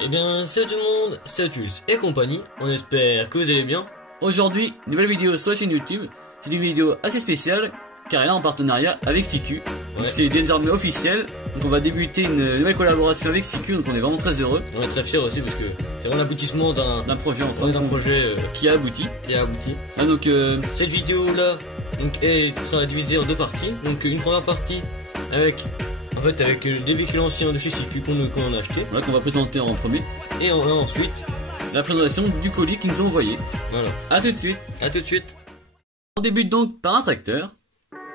Eh bien, salut tout le monde, c'est Atus et compagnie, on espère que vous allez bien. Aujourd'hui, nouvelle vidéo sur la chaîne YouTube. C'est une vidéo assez spéciale car elle est en partenariat avec CQ. Donc c'est désormais officiel. Donc on va débuter une nouvelle collaboration avec CQ, donc on est vraiment très heureux. On est très fiers aussi parce que c'est vraiment l'aboutissement d'un projet ensemble, d'un projet qui a abouti. Ah, donc cette vidéo là sera divisée en deux parties. Donc une première partie avec des véhicules anciens de chez CQ qu'on a acheté. Voilà, qu'on va présenter en premier. Et ensuite la présentation du colis qu'ils nous ont envoyé. Voilà. A tout de suite. A tout de suite. On débute donc par un tracteur.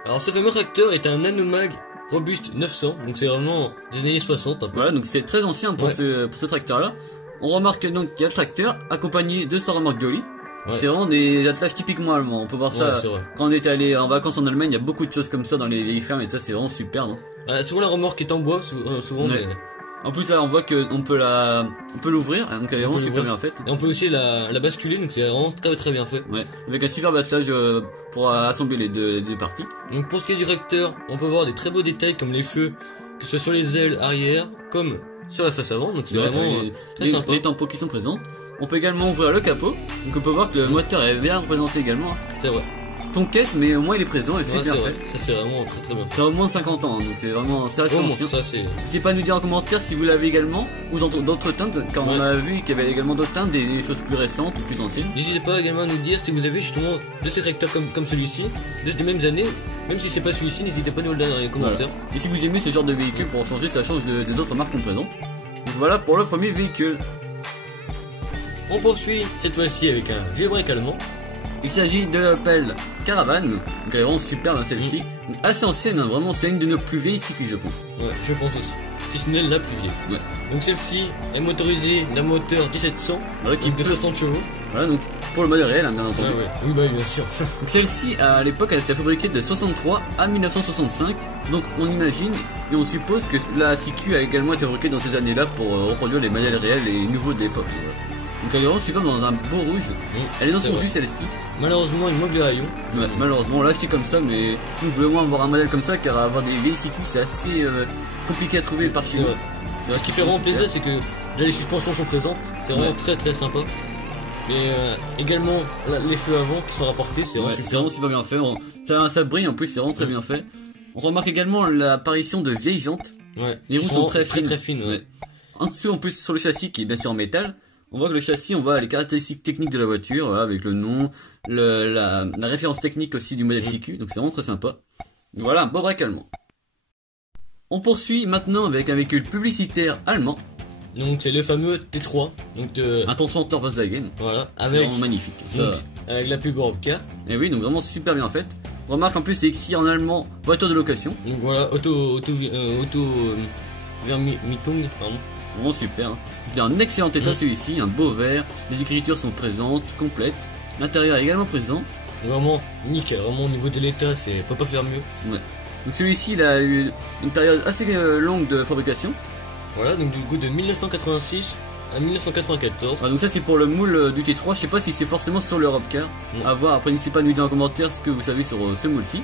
Alors ce fameux tracteur est un Nanomag Robuste 900, donc c'est vraiment des années 60 un peu. Voilà, donc c'est très ancien pour ce tracteur là. On remarque donc qu'il y a le tracteur accompagné de sa remorque Dolly. C'est vraiment des attelages typiquement allemands. On peut voir ça quand on était allé en vacances en Allemagne, il y a beaucoup de choses comme ça dans les vieilles fermes et tout ça, c'est vraiment super, non? Souvent la remorque est en bois, souvent mais... En plus là on voit que on peut l'ouvrir, donc elle est vraiment super bien faite. Et on peut aussi la basculer, donc c'est vraiment très bien fait. Ouais, avec un super attelage pour assembler les deux parties. Donc pour ce qui est du tracteur, on peut voir des très beaux détails comme les feux, que ce soit sur les ailes arrière, comme sur la face avant, donc c'est vraiment très sympa. Les tampons qui sont présents. On peut également ouvrir le capot, donc on peut voir que le moteur est bien représenté également. C'est vrai. Ton caisse, mais au moins il est présent et c'est bien fait. Ça c'est vraiment très bien fait. C'est au moins 50 ans, donc c'est vraiment assez ancien. N'hésitez pas à nous dire en commentaire si vous l'avez également, ou dans d'autres teintes, car on a vu qu'il y avait également d'autres teintes, des choses plus récentes ou plus anciennes. N'hésitez pas également à nous dire si vous avez justement de ces tracteurs comme celui-ci, des mêmes années, même si c'est pas celui-ci, n'hésitez pas à nous le dire dans les commentaires. Voilà. Et si vous aimez ce genre de véhicule, pour en changer, ça change des autres marques qu'on présente. Donc voilà pour le premier véhicule. On poursuit cette fois-ci avec un vieux break allemand. Il s'agit de l'Opel Caravane, donc elle est vraiment superbe hein, celle-ci, assez ancienne, hein, vraiment c'est une de nos plus vieilles CQ je pense. Ouais, je pense aussi, si ce n'est la plus vieille. Ouais. Donc celle-ci est motorisée d'un moteur 1700, qui est de 60 chevaux. Voilà, donc pour le modèle réel, hein, bien entendu. Oui, bah bien sûr. Celle-ci, à l'époque, elle était fabriquée de 63 à 1965, donc on imagine et on suppose que la CQ a également été fabriquée dans ces années-là pour reproduire les modèles réels et nouveaux de l'époque. Donc elle est vraiment super dans un beau rouge. Elle est dans son jus celle-ci. Malheureusement il manque de haillons. Ouais, malheureusement on l'a acheté comme ça, mais nous pouvons au moins avoir un modèle comme ça car avoir des vieilles CQ c'est assez compliqué à trouver par chez nous. Ce qui fait vraiment plaisir c'est que là les suspensions sont présentes, c'est vraiment très sympa. Et également les feux avant qui sont rapportés, c'est vraiment super bien fait. Ça brille en plus, c'est vraiment très bien fait. On remarque également l'apparition de vieilles jantes. Les roues sont très fines. En dessous en plus sur le châssis qui est bien sûr en métal. On voit que le châssis, on voit les caractéristiques techniques de la voiture, voilà, avec le nom, la référence technique aussi du modèle CQ, donc c'est vraiment très sympa. Voilà, un beau break allemand. On poursuit maintenant avec un véhicule publicitaire allemand. Donc c'est le fameux T3, un transporteur Volkswagen. Voilà, c'est vraiment magnifique. Ça. Donc, avec la pub Europcar. Et oui, donc vraiment super bien faite. Remarque en plus c'est écrit en allemand voiture de location. Donc voilà, Vermietung, pardon. Vraiment super, hein. Il est en excellent état celui-ci, un beau vert, les écritures sont présentes, complètes, l'intérieur est également présent. Vraiment nickel, vraiment au niveau de l'état, c'est peut pas faire mieux. Ouais. Donc celui-ci il a eu une période assez longue de fabrication. Voilà, donc du coup de 1986 à 1994. Ah, donc ça c'est pour le moule du T3, je sais pas si c'est forcément sur l'Europcar. À voir, après n'hésitez pas à nous dire en commentaire ce que vous savez sur ce moule-ci.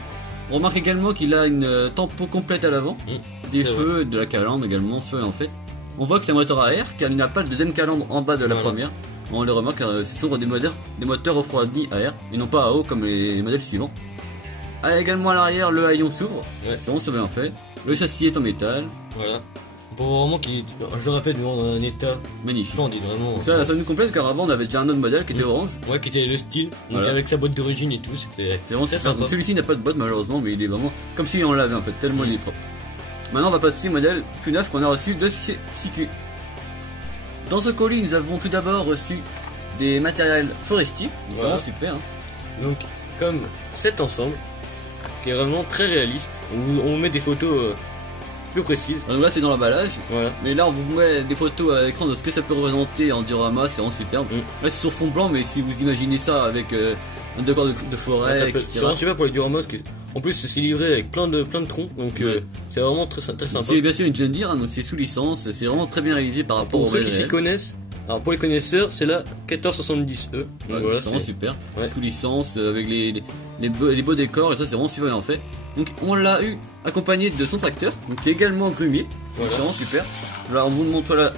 On remarque également qu'il a une tempo complète à l'avant, des feux, de la calandre également, en fait. On voit que c'est un moteur à air car il n'a pas le deuxième calandre en bas de la première. On le remarque car ce sont des moteurs refroidis à air et non pas à eau comme les modèles suivants. Également à l'arrière, le haillon s'ouvre, c'est vraiment super bien fait. Le châssis est en métal. Voilà. Pour vraiment qu'il, je le répète, dans un état magnifique. Splendide, vraiment. Donc ça nous complète car avant on avait déjà un autre modèle qui était orange. Ouais, qui était le style, donc avec sa boîte d'origine et tout, c'est vraiment très sympa. Celui-ci n'a pas de boîte malheureusement, mais il est vraiment comme si on l'avait en fait, tellement il est propre. Maintenant on va passer au modèle plus neuf qu'on a reçu de chez CQ. Dans ce colis nous avons tout d'abord reçu des matériels forestiers, c'est vraiment super. Hein. Donc comme cet ensemble, qui est vraiment très réaliste, on vous met des photos plus précises. Donc là c'est dans l'emballage, mais là on vous met des photos à l'écran de ce que ça peut représenter en diorama, c'est vraiment superbe. Là c'est sur fond blanc, mais si vous imaginez ça avec un décor de forêt, etc. C'est vraiment super pour les dioramas, en plus c'est livré avec plein de troncs, donc c'est vraiment très sympa. C'est bien sûr une John Deere, hein, donc c'est sous licence, c'est vraiment très bien réalisé par rapport aux ceux qui s'y connaissent. Alors pour les connaisseurs, c'est la 1470E. Voilà, c'est vraiment super. Sous licence, avec les beaux décors, et ça c'est vraiment super bien fait. Donc on l'a eu accompagné de son tracteur, donc qui est également grumier. C'est vraiment super. Alors on vous montre là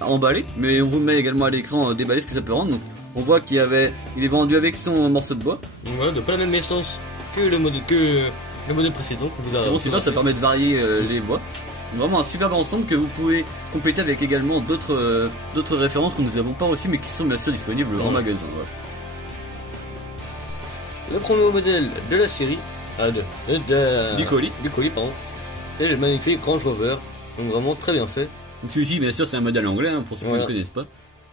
emballé, mais on vous met également à l'écran déballé ce que ça peut rendre. Donc on voit il est vendu avec son morceau de bois. Donc voilà, de pas la même essence que le modèle précédent. C'est vraiment super, ça permet de varier les bois. Vraiment un superbe ensemble que vous pouvez compléter avec également d'autres références que nous n'avons pas reçues mais qui sont bien sûr disponibles en magasin. Voilà. Le premier modèle de la série, du colis, pardon, et le magnifique Range Rover, donc vraiment très bien fait. Donc celui-ci bien sûr c'est un modèle anglais hein, pour ceux qui ne connaissent pas.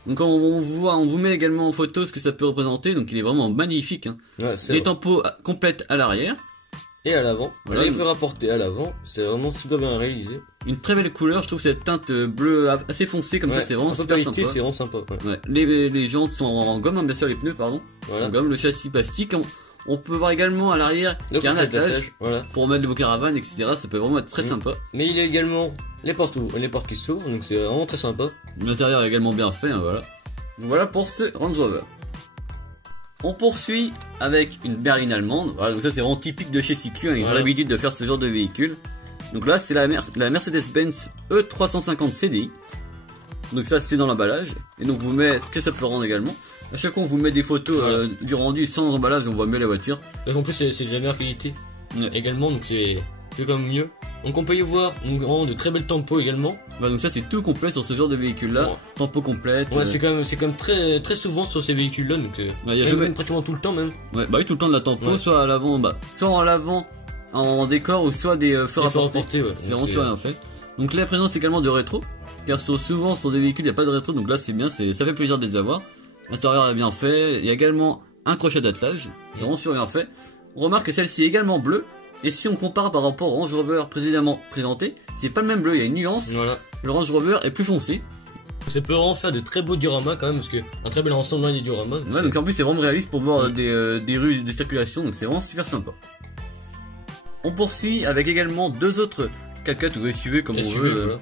Donc on vous met également en photo ce que ça peut représenter, donc il est vraiment magnifique. Hein. Les tampons complètes à l'arrière. Et à l'avant, voilà, les feux rapportés à l'avant, c'est vraiment super bien réalisé. Une très belle couleur, je trouve cette teinte bleue assez foncée comme ça, c'est vraiment super sympa. C'est vraiment sympa. Ouais. Les jantes sont en gomme, hein, bien sûr les pneus pardon, en gomme, le châssis plastique. On peut voir également à l'arrière qu'il y a un attelage pour mettre vos caravanes, etc. Ça peut vraiment être très sympa. Mais il y a également les portes qui s'ouvrent, donc c'est vraiment très sympa. L'intérieur est également bien fait, hein, voilà. Donc voilà pour ce Range Rover. On poursuit avec une berline allemande. Voilà, donc ça c'est vraiment typique de chez CQ, hein, ils ont l'habitude de faire ce genre de véhicule. Donc là c'est la Mercedes-Benz E350 CDI. Donc ça c'est dans l'emballage. Et donc vous met ce que ça peut rendre également. À chaque fois on vous met des photos du rendu sans emballage, on voit mieux la voiture. Et en plus c'est de la meilleure qualité également, donc c'est quand même mieux. Donc on peut y voir vraiment de très belles tampons également. Bah donc ça c'est tout complet sur ce genre de véhicule là, tampons complètes. Ouais, c'est quand même très souvent sur ces véhicules là, donc il y a même pratiquement tout le temps même. Ouais, bah oui, tout le temps de la tampon, soit à l'avant, soit en l'avant en décor ou soit des feux rapportés. C'est vraiment super bien fait. Donc la présence également de rétro, car souvent sur des véhicules il n'y a pas de rétro, donc là c'est bien, ça fait plaisir de les avoir. L'intérieur est bien fait, il y a également un crochet d'attelage, c'est vraiment super bien fait. On remarque que celle-ci est également bleue. Et si on compare par rapport au Range Rover précédemment présenté, c'est pas le même bleu, il y a une nuance. Voilà. Le Range Rover est plus foncé. Ça peut vraiment faire de très beaux dioramas quand même, parce que un très bel ensemble des dioramas. Ouais, donc en plus c'est vraiment réaliste pour voir des rues de circulation, donc c'est vraiment super sympa. On poursuit avec également deux autres 4x4 ou SUV comme on veut,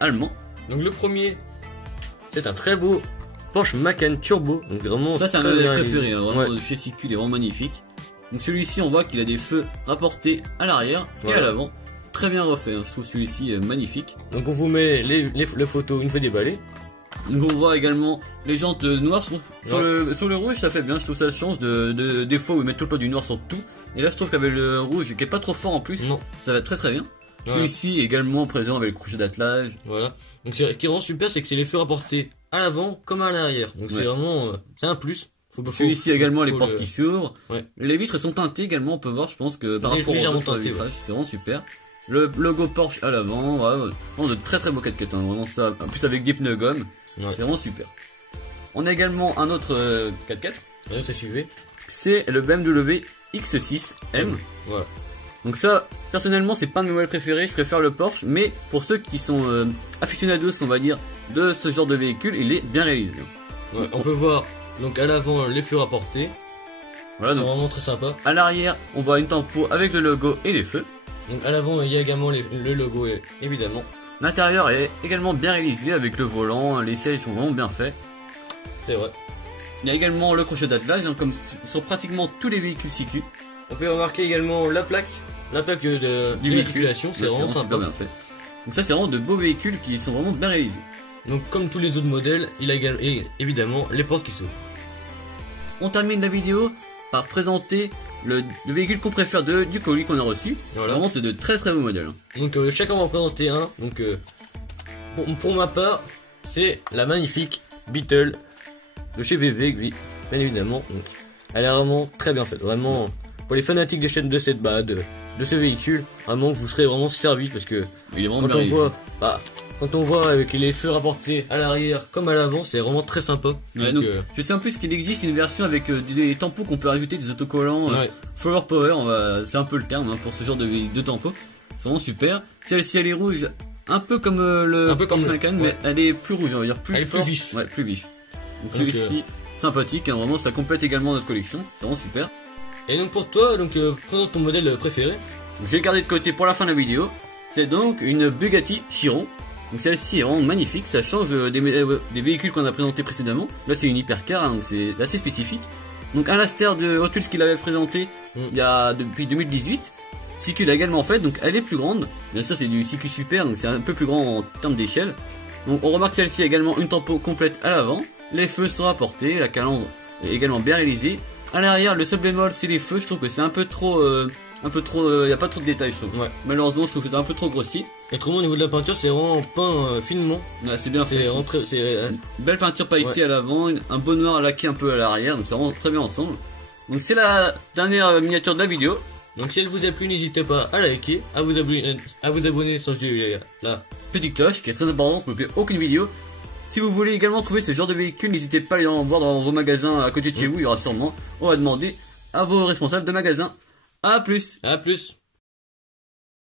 allemands. Donc le premier, c'est un très beau Porsche Macan Turbo, donc vraiment. Ça c'est un de mes préférés, hein, vraiment chez CQ, il est vraiment magnifique. Donc celui-ci on voit qu'il a des feux rapportés à l'arrière et à l'avant, très bien refait, hein. Je trouve celui-ci magnifique. Donc on vous met les photos une fois déballées. Donc on voit également les jantes noires sur le rouge, ça fait bien, je trouve ça change des fois où ils mettent tout le temps du noir sur tout. Et là je trouve qu'avec le rouge qui est pas trop fort en plus, ça va très bien. Celui-ci est également présent avec le crochet d'attelage. Voilà. Donc ce qui est vraiment super, c'est que c'est les feux rapportés à l'avant comme à l'arrière. Donc c'est vraiment c'est un plus. Celui-ci également les portes qui s'ouvrent. Les vitres sont teintées également, on peut voir, je pense que par rapport aux autres vitrages, c'est vraiment super. Le logo Porsche à l'avant, vraiment de très beaux 4x4, hein, vraiment ça. En plus avec des pneus gomme, c'est vraiment super. On a également un autre 4x4. Ça suivait. C'est le BMW X6M. Voilà. Donc ça, personnellement, c'est pas un de mes modèles préférés, je préfère le Porsche, mais pour ceux qui sont aficionados, on va dire, de ce genre de véhicule, il est bien réalisé. Ouais, on peut voir donc à l'avant les feux rapportés. Voilà, c'est vraiment très sympa. À l'arrière, on voit une tempo avec le logo et les feux. Donc à l'avant, il y a également le logo évidemment. L'intérieur est également bien réalisé avec le volant, les sièges sont vraiment bien faits. C'est vrai. Il y a également le crochet d'attelage, hein, comme sur pratiquement tous les véhicules CQ. On peut remarquer également la plaque d'immatriculation, c'est vraiment sympa. Bien fait. Donc ça c'est vraiment de beaux véhicules qui sont vraiment bien réalisés. Donc comme tous les autres modèles, il a évidemment les portes qui s'ouvrent. On termine la vidéo par présenter le véhicule qu'on préfère du colis qu'on a reçu. Voilà. Vraiment c'est de très beaux modèles. Donc chacun va en présenter un. Donc pour ma part, c'est la magnifique Beetle de chez VW, bien évidemment. Donc, elle est vraiment très bien faite, vraiment. Pour les fanatiques de ce véhicule, vraiment vous serez vraiment servis parce que il est vraiment quand on voit avec les feux rapportés à l'arrière comme à l'avant, c'est vraiment très sympa. Donc, je sais en plus qu'il existe une version avec des tampons qu'on peut rajouter, des autocollants, Flower Power, c'est un peu le terme pour ce genre de tampons. C'est vraiment super. Celle-ci elle est rouge, un peu comme le Macan, mais elle est plus rouge, on va dire plus vif. Ouais, plus vif. Donc celui-ci sympathique, hein, vraiment ça complète également notre collection, c'est vraiment super. Et donc pour toi, présente ton modèle préféré. Je vais le garder de côté pour la fin de la vidéo. C'est donc une Bugatti Chiron. Donc celle-ci est vraiment magnifique, ça change des véhicules qu'on a présentés précédemment. Là c'est une hypercar, hein, donc c'est assez spécifique. Donc à l'instar de Hot Wheels qu'il avait présenté il y a depuis 2018, CQ l'a également fait, donc elle est plus grande. Bien sûr c'est du CQ Super, donc c'est un peu plus grand en termes d'échelle. Donc on remarque celle-ci a également une tempo complète à l'avant, les feux sont apportés, la calandre est également bien réalisée. À l'arrière, le seul bémol c'est les feux, je trouve que c'est un peu trop, y a pas trop de détails je trouve. Ouais. Malheureusement je trouve que c'est un peu trop grossier. Et autrement au niveau de la peinture c'est vraiment peint finement. Ouais, c'est bien fait. C'est belle peinture pailletée à l'avant, un beau noir laqué un peu à l'arrière, donc c'est vraiment très bien ensemble. Donc c'est la dernière miniature de la vidéo. Donc si elle vous a plu, n'hésitez pas à liker, à vous abonner sans la Petite cloche qui est très importante pour ne louper aucune vidéo. Si vous voulez également trouver ce genre de véhicule, n'hésitez pas à aller en voir dans vos magasins à côté de chez vous, il y aura sûrement. On va demander à vos responsables de magasin. À plus. À plus.